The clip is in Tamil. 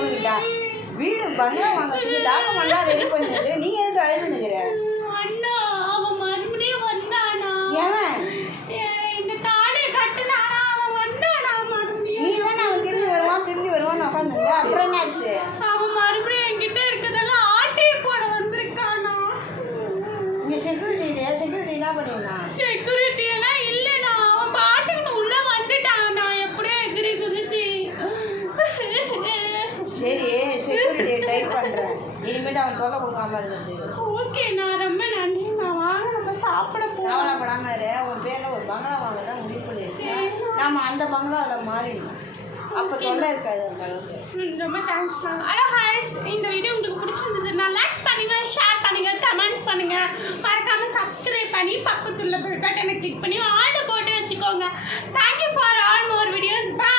உனக்கு வீடு பங்களா வாங்கிறதுக்கு டாக்குமெண்ட்லாம் ரெடி பண்ணிடுது. நீ எதுக்கு அழுதுனுக்கிற? அண்ணா அவன் மறுபடியும் வந்தானா? ஏன் இந்த தாலியை கட்டுனானா? அவன் வந்தானா மறுபடியும்? நீ தானே அவன் திரும்பி வருவான்னு உட்காந்துருந்த. அப்புறம் என்னாச்சு? அவன் மறுபடியும் என்கிட்ட இருக்கிறதெல்லாம் ஆட்டையை போட வந்திருக்கானா? இங்கே செக்யூரிட்டி என்ன பண்ணிருந்தான்? செக்யூரிட்டி எல்லாம் இல்லைண்ணா. அவன் பாட்டுக்கு உள்ள வந்துட்டான். நான் எப்படியோ எதிரி குதிச்சு. சரி, செக்யூரிட்டியை டைப் பண்ணுறேன். இனிமேட்டு அவன் தொல்லை கொடுக்காம இருக்குது. ஓகே, நான் ரொம்ப நன்றி. நான் வாங்க நம்ம சாப்பிட போகலாம். கவலைப்படாம இரு. உன் பேரில் ஒரு பங்களா வாங்க தான் முடிவு பண்ணியிருக்கேன். நாம் அந்த பங்களாவில் மாறிடணும். அப்போ தொல்லை இருக்காது அந்த அளவுக்கு. ரொம்ப தேங்க்ஸ். ஹலோ ஹாய்ஸ், இந்த வீடியோ உங்களுக்கு பிடிச்சிருந்ததுன்னா லைக் பண்ணுங்க, ஷேர் பண்ணுங்க, கமெண்ட்ஸ் பண்ணுங்க. மறக்காம சப்ஸ்கிரைப் பண்ணி பக்கத்துல பெல் பட்டனை கிளிக் பண்ணி ஆல் போட்டு வச்சுக்கோங்க. Thank you for all more videos. By.